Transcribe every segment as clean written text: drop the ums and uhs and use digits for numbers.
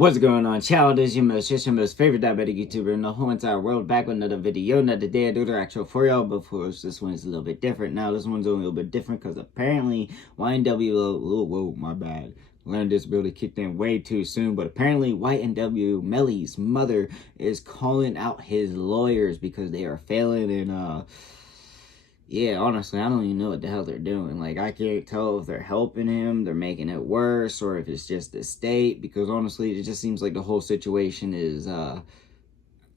What's going on, child? It's your most favorite diabetic YouTuber in the whole entire world, back with another video. Another day I do the actual for y'all, but of course this one is a little bit different. Now this one's only a little bit different because apparently YNW, whoa, my bad. Learned disability kicked in way too soon, but apparently YNW Melly's mother is calling out his lawyers because they are failing and yeah, honestly, I don't even know what the hell they're doing. Like, I can't tell if they're helping him, they're making it worse, or if it's just the state, because honestly, it just seems like the whole situation is,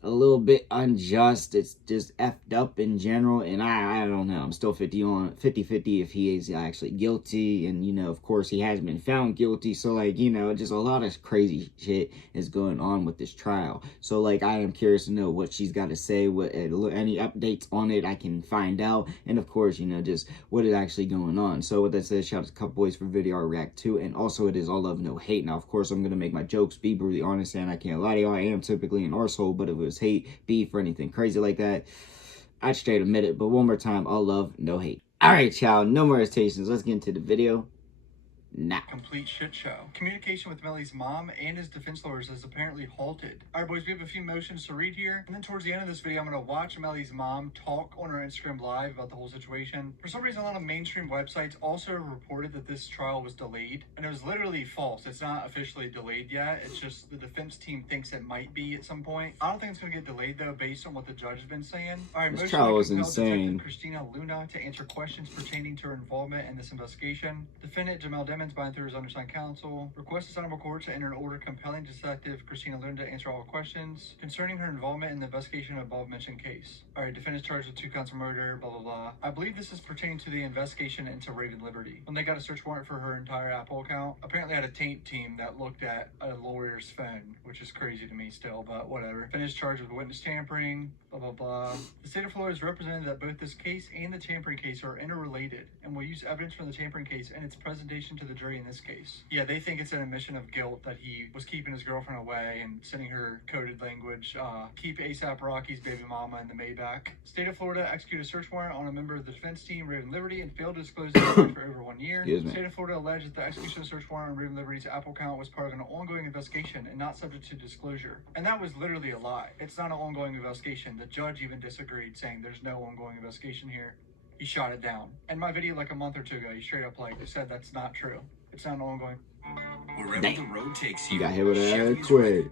a little bit unjust. It's just effed up in general, and I don't know. I'm still 50-50 if he is actually guilty, and, you know, of course, he has been found guilty, so, like, you know, just a lot of crazy shit is going on with this trial. So, like, I am curious to know what she's got to say, what any updates on it I can find out, and, of course, you know, just what is actually going on. So, with that said, shout out to Couple Boys for video I react to, and also, it is all love, no hate. Now, of course, I'm going to make my jokes, be brutally honest, and I can't lie to y'all, I am typically an arsehole, but if it was hate, beef, or anything crazy like that, I'd straight admit it. But one more time, all love, no hate. Alright, y'all, no more hesitations. Let's get into the video now. Complete shit show. Communication with Melly's mom and his defense lawyers is apparently halted. Alright boys, we have a few motions to read here, and then towards the end of this video I'm going to watch Melly's mom talk on her Instagram live about the whole situation. For some reason a lot of mainstream websites also reported that this trial was delayed, and it was literally false. It's not officially delayed yet, it's just the defense team thinks it might be at some point. I don't think it's going to get delayed though based on what the judge has been saying. Alright, this trial was insane. Christina Luna to answer questions pertaining to her involvement in this investigation. Defendant Jamel Demons by through his undersigned counsel requests the Honorable Court to enter an order compelling Detective Christina Luna to answer all questions concerning her involvement in the investigation of above mentioned case. Alright, defendant's charged with 2 counts of murder, blah blah blah. I believe this is pertaining to the investigation into Raven Liberty. When they got a search warrant for her entire Apple account, apparently had a taint team that looked at a lawyer's phone, which is crazy to me still, but whatever. Defendant's charged with witness tampering, blah blah blah. The state of Florida has represented that both this case and the tampering case are interrelated and will use evidence from the tampering case and its presentation to the jury in this case. Yeah, they think it's an admission of guilt that he was keeping his girlfriend away and sending her coded language, keep ASAP Rocky's baby mama in the Maybach. State of Florida executed a search warrant on a member of the defense team, Raven Liberty, and failed to disclose the charge for over 1 year. State of Florida alleged that the execution of the search warrant on Raven Liberty's Apple account was part of an ongoing investigation and not subject to disclosure. And that was literally a lie. It's not an ongoing investigation. The judge even disagreed, saying there's no ongoing investigation here. He shot it down. In my video like a month or two ago, he straight up said that's not true. It's not ongoing. Wherever the road takes you, got hit with that quick.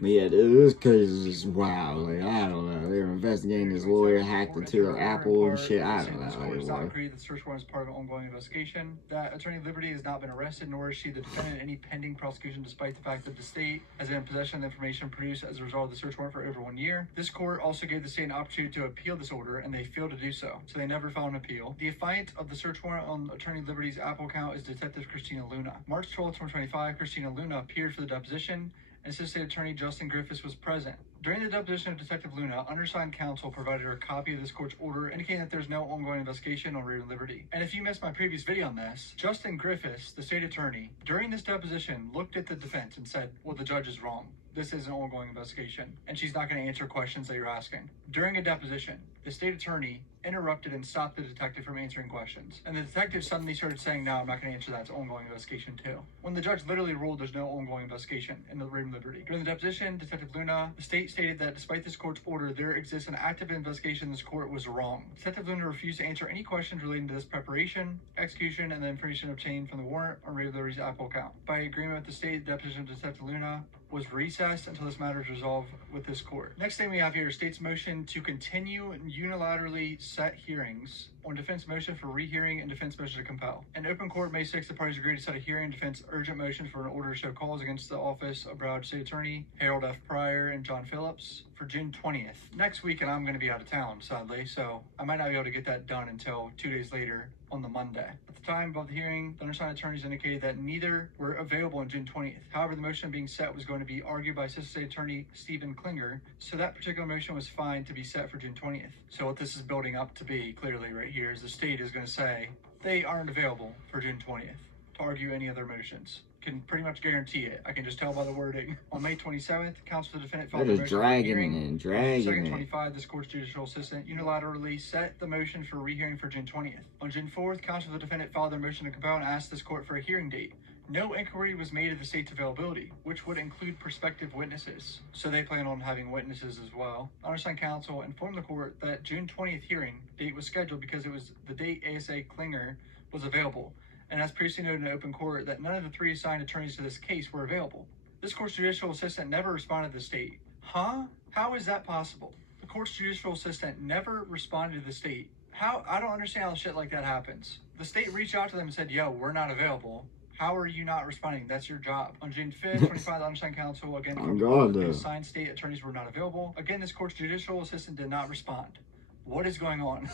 But yeah, this case is just wow. Like, I don't know. They were investigating this lawyer hacked into her Apple and shit. I don't know. It's not agreed that the search warrant is part of an ongoing investigation. That Attorney Liberty has not been arrested, nor is she the defendant in any pending prosecution, despite the fact that the state has been in possession of the information produced as a result of the search warrant for over 1 year. This court also gave the state an opportunity to appeal this order, and they failed to do so. So they never filed an appeal. The affiant of the search warrant on Attorney Liberty's Apple account is Detective Christina Luna. March 12, 2025, Christina Luna appeared for the deposition, and Assistant Attorney Justin Griffiths was present. During the deposition of Detective Luna, undersigned counsel provided her a copy of this court's order indicating that there's no ongoing investigation on Raven Liberty. And if you missed my previous video on this, Justin Griffiths, the state attorney, during this deposition looked at the defense and said, well, the judge is wrong. This is an ongoing investigation, and she's not going to answer questions that you're asking. During a deposition, the state attorney interrupted and stopped the detective from answering questions. And the detective suddenly started saying, no, I'm not going to answer that. It's an ongoing investigation too. When the judge literally ruled there's no ongoing investigation in the Raven Liberty. During the deposition, Detective Luna, the state stated that despite this court's order, there exists an active investigation. This court was wrong. Detective Luna refused to answer any questions relating to this preparation, execution, and the information obtained from the warrant on Raven Liberty's Apple account. By agreement with the state, the deposition of Detective Luna was recessed until this matter is resolved with this court. Next thing we have here is state's motion to continue unilaterally set hearings on defense motion for rehearing and defense motion to compel. In open court, May 6th, the parties agreed to set a hearing defense urgent motion for an order to show cause against the office of Broward State Attorney Harold F. Pryor and John Phillips for June 20th. Next week, and I'm going to be out of town, sadly, so I might not be able to get that done until 2 days later on the Monday. At the time of the hearing, the undersigned attorneys indicated that neither were available on June 20th. However, the motion being set was going to be argued by Assistant State Attorney Stephen Klinger, so that particular motion was fine to be set for June 20th. So what this is building up to be clearly right here is the state is going to say they aren't available for June 20th to argue any other motions. Can pretty much guarantee it. I can just tell by the wording. On May 27th, counsel for the defendant filed a motion dragging it in, dragging it. 25, this court's judicial assistant unilaterally set the motion for rehearing for June 20th. On June 4th, counsel for the defendant filed their motion to compel and asked this court for a hearing date. No inquiry was made of the state's availability, which would include prospective witnesses. So they plan on having witnesses as well. Undersigned counsel informed the court that June 20th hearing date was scheduled because it was the date ASA Klinger was available, and as previously noted in open court, that none of the 3 assigned attorneys to this case were available. This court's judicial assistant never responded to the state. Huh? How is that possible? The court's judicial assistant never responded to the state. How? I don't understand how shit like that happens. The state reached out to them and said, yo, we're not available. How are you not responding? That's your job. On June 5th, 25, the undersigned counsel again the assigned state attorneys were not available. Again, this court's judicial assistant did not respond. What is going on?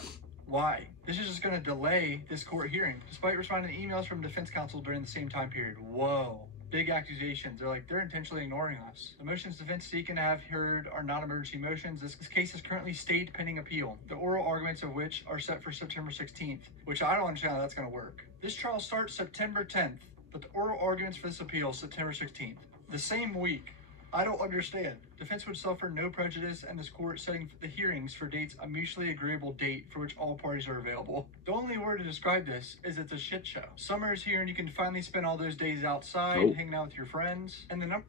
Why? This is just going to delay this court hearing, despite responding to emails from defense counsel during the same time period. Whoa. Big accusations. They're intentionally ignoring us. The motions defense seeking to have heard are not emergency motions. This case is currently stayed pending appeal, the oral arguments of which are set for September 16th, which I don't understand how that's going to work. This trial starts September 10th, but the oral arguments for this appeal September 16th, the same week. I don't understand. Defense would suffer no prejudice, and this court setting the hearings for dates a mutually agreeable date for which all parties are available. The only word to describe this is it's a shit show. Summer is here, and you can finally spend all those days outside, hanging out with your friends, and the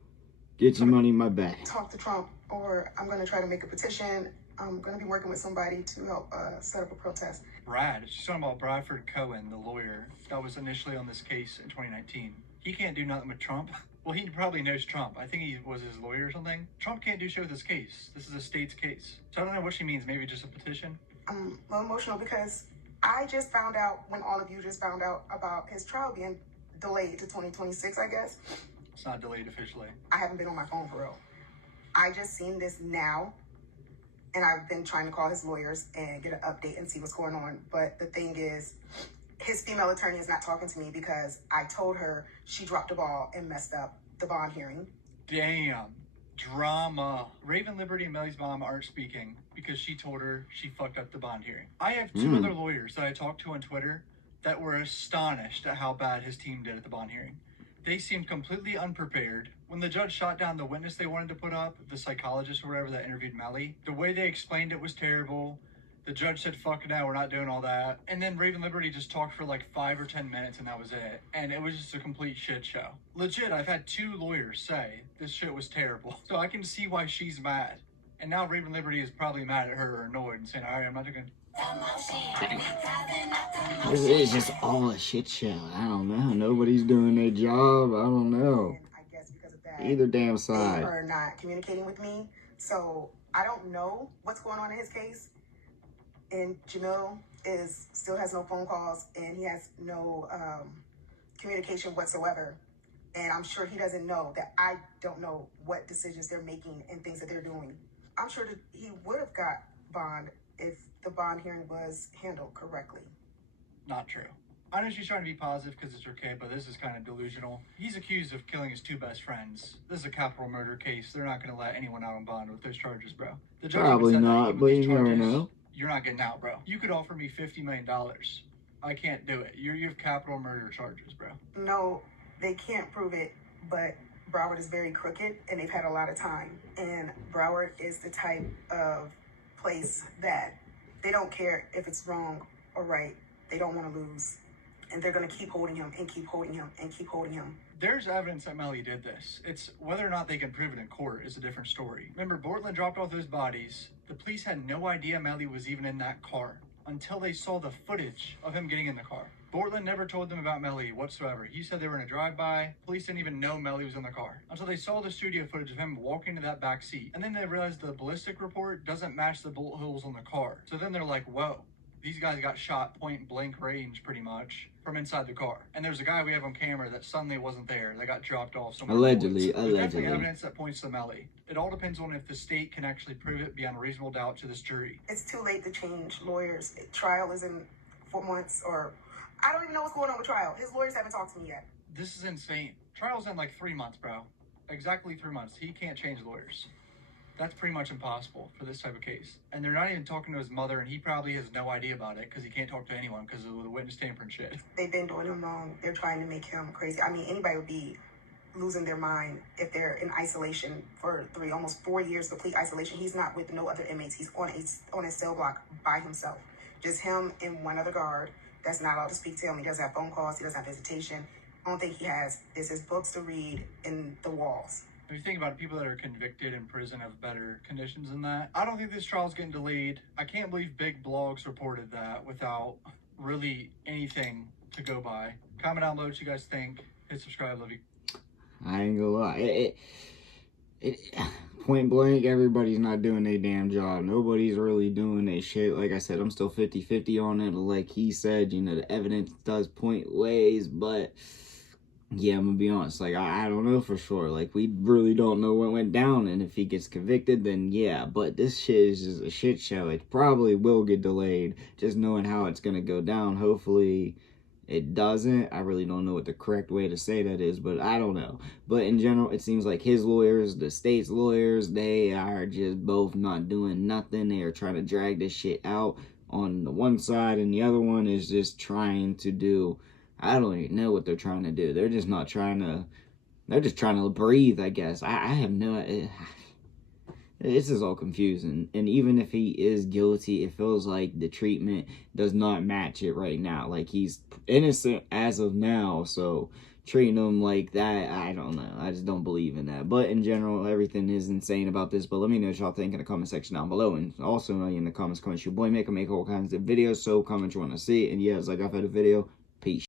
get your money in my bag. Talk to Trump, or I'm going to try to make a petition. I'm going to be working with somebody to help set up a protest. Brad, she's talking about Bradford Cohen, the lawyer that was initially on this case in 2019. He can't do nothing with Trump. Well, he probably knows Trump. I think he was his lawyer or something. Trump can't do shit with this case. This is a state's case. So I don't know what she means. Maybe just a petition? I'm a little emotional because I just found out, when all of you just found out, about his trial being delayed to 2026, I guess. It's not delayed officially. I haven't been on my phone for real. I just seen this now, and I've been trying to call his lawyers and get an update and see what's going on. But the thing is, his female attorney is not talking to me because I told her she dropped the ball and messed up the bond hearing. Damn. Drama. Raven, Liberty, and Melly's mom aren't speaking because she told her she fucked up the bond hearing. I have 2 other lawyers that I talked to on Twitter that were astonished at how bad his team did at the bond hearing. They seemed completely unprepared. When the judge shot down the witness they wanted to put up, the psychologist or whatever that interviewed Melly, the way they explained it was terrible. The judge said, fuck no, we're not doing all that. And then Raven Liberty just talked for like 5 or 10 minutes and that was it. And it was just a complete shit show. Legit, I've had 2 lawyers say this shit was terrible. So I can see why she's mad. And now Raven Liberty is probably mad at her or annoyed and saying, all right, I'm not gonna... This is just all a shit show. I don't know. Nobody's doing their job. I don't know. And I guess because of that, Either damn they side. are not communicating with me. So I don't know what's going on in his case. And Jamil still has no phone calls, and he has no communication whatsoever. And I'm sure he doesn't know that I don't know what decisions they're making and things that they're doing. I'm sure that he would have got bond if the bond hearing was handled correctly. Not true. I know she's trying to be positive because it's her kid, but this is kind of delusional. He's accused of killing his 2 best friends. This is a capital murder case. They're not going to let anyone out on bond with those charges, bro. The judge Probably even said that not, even but with these you never charges, know. You're not getting out, bro. You could offer me $50 million. I can't do it. You have capital murder charges, bro. No, they can't prove it, but Broward is very crooked, and they've had a lot of time. And Broward is the type of place that they don't care if it's wrong or right. They don't want to lose. And they're going to keep holding him and keep holding him and keep holding him. There's evidence that Melly did this. It's whether or not they can prove it in court is a different story. Remember, Bortland dropped off those bodies. The police had no idea Melly was even in that car until they saw the footage of him getting in the car. Bortland never told them about Melly whatsoever. He said they were in a drive-by. Police didn't even know Melly was in the car until they saw the studio footage of him walking to that back seat. And then they realized the ballistic report doesn't match the bullet holes on the car. So then they're like, whoa. These guys got shot point blank range pretty much from inside the car. And there's a guy we have on camera that suddenly wasn't there. That got dropped off somewhere. Allegedly. There's definitely evidence that points to Melly. It all depends on if the state can actually prove it beyond a reasonable doubt to this jury. It's too late to change lawyers. Trial is in 4 months, or I don't even know what's going on with trial. His lawyers haven't talked to me yet. This is insane. Trial's in like 3 months, bro. Exactly 3 months. He can't change lawyers. That's pretty much impossible for this type of case. And they're not even talking to his mother, and he probably has no idea about it because he can't talk to anyone because of the witness tampering shit. They've been doing him wrong. They're trying to make him crazy. I mean, anybody would be losing their mind if they're in isolation for almost 4 years, complete isolation. He's not with no other inmates. He's on a cell block by himself. Just him and one other guard that's not allowed to speak to him. He doesn't have phone calls. He doesn't have visitation. Only thing he has is his books to read and the walls. If you think about it, people that are convicted in prison have better conditions than that. I don't think this trial's getting delayed. I can't believe big blogs reported that without really anything to go by. Comment down below what you guys think. Hit subscribe. Love you. I ain't gonna lie. Point blank, everybody's not doing their damn job. Nobody's really doing their shit. Like I said, I'm still 50-50 on it. Like he said, you know, the evidence does point ways, but yeah, I'm gonna be honest. Like, I don't know for sure. Like, we really don't know what went down, and if he gets convicted, then yeah. But this shit is just a shit show. It probably will get delayed, just knowing how it's gonna go down. Hopefully it doesn't. I really don't know what the correct way to say that is, but I don't know. But in general, it seems like his lawyers, the state's lawyers, they are just both not doing nothing. They are trying to drag this shit out on the one side, and the other one is just trying to do, I don't even know what they're trying to do. They're just not trying to, they're just trying to breathe, I guess. I have no, this is all confusing. And even if he is guilty, it feels like the treatment does not match it right now. Like, he's innocent as of now, so treating him like that, I don't know. I just don't believe in that. But in general, everything is insane about this. But let me know what y'all think in the comment section down below. And also in the comments, your boy make all kinds of videos, so comment you want to see. And yeah, it's like I've had a video. Peace.